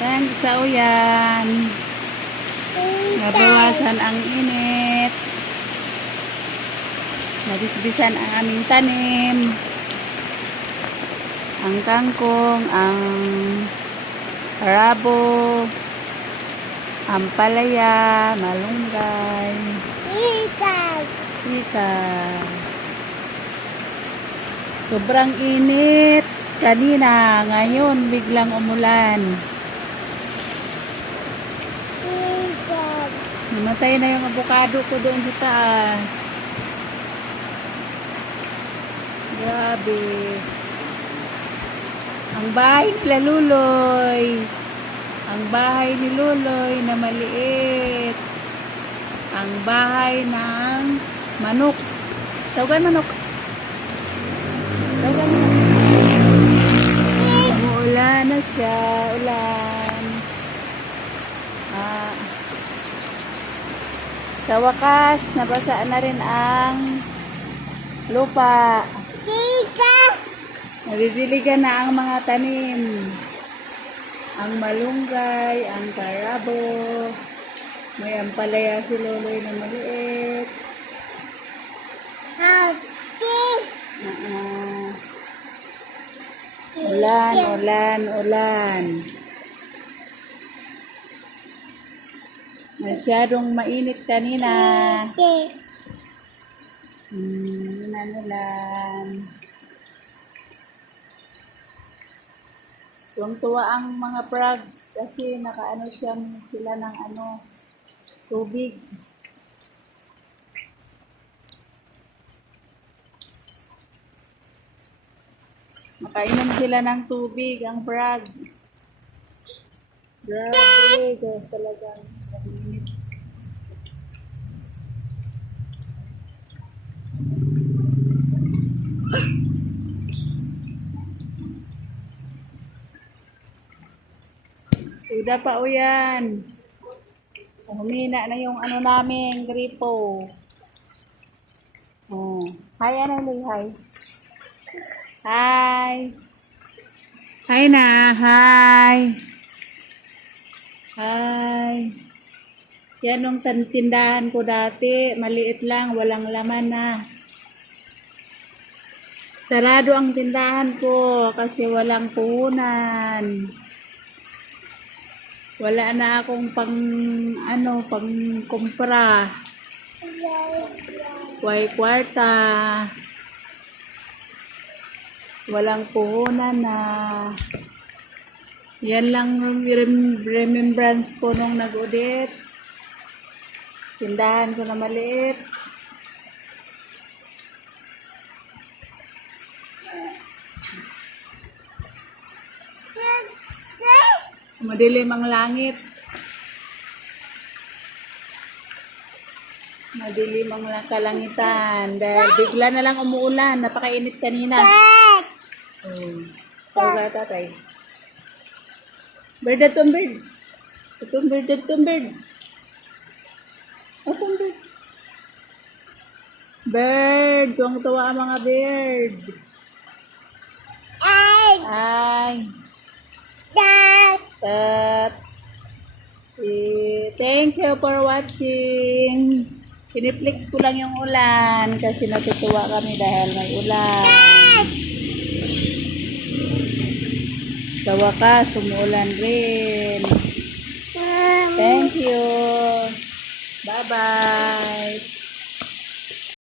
Thanks sa uyan. Nabawasan ang init. Nabisbisan ang aming tanim. Ang kangkong, ang rabo, ampalaya, malunggay. Ika. Sobrang init kanina, ngayon biglang umulan. Namatay na yung avocado ko doon sa taas. Grabe. Ang bahay nila Luloy. Ang bahay ni Luloy na maliit. Ang bahay ng manok. Tawagan manok. Tawagan manok. Umuulan na siya. Ulan. Sa wakas, nabasa na rin ang lupa. Nabibiligan na ang mga tanim. Ang malunggay, ang karabo. May ampalaya si Loloy na maliit. Ulan, ulan, ulan. Masyadong mainit kanina. Nanulan. Tuwang-tuwa ang mga frog kasi nakaano sila ng tubig. Makainom sila ng tubig ang frog. Grabe, talagang mainit. Uda pa o yan. Humina na yung namin, gripo. Oh. Hi, hi. Hi. Hi na, hi. Hi. Yan yung tindahan ko dati. Maliit lang, walang laman na. Sarado ang tindahan ko kasi walang puhunan. Wala na akong pang kumpra. Way kwarta. Walang puhunan na. Yan lang remembrance ko nung nag-audit. Tindahan ko na maliit. Madilim ang langit. Madilim ang kalangitan. Dahil bigla na lang umuulan. Napakainit kanina. Tawag ka tatay. Bird at bird. Itong bird at bird. Itong bird. Bird. Tuwang-tuwa ang mga bird. Ay. Thank you for watching. Piniplex ko lang yung ulan kasi natutuwa kami dahil may ulan. Sa wakas, umuulan rin. Thank you. Bye-bye.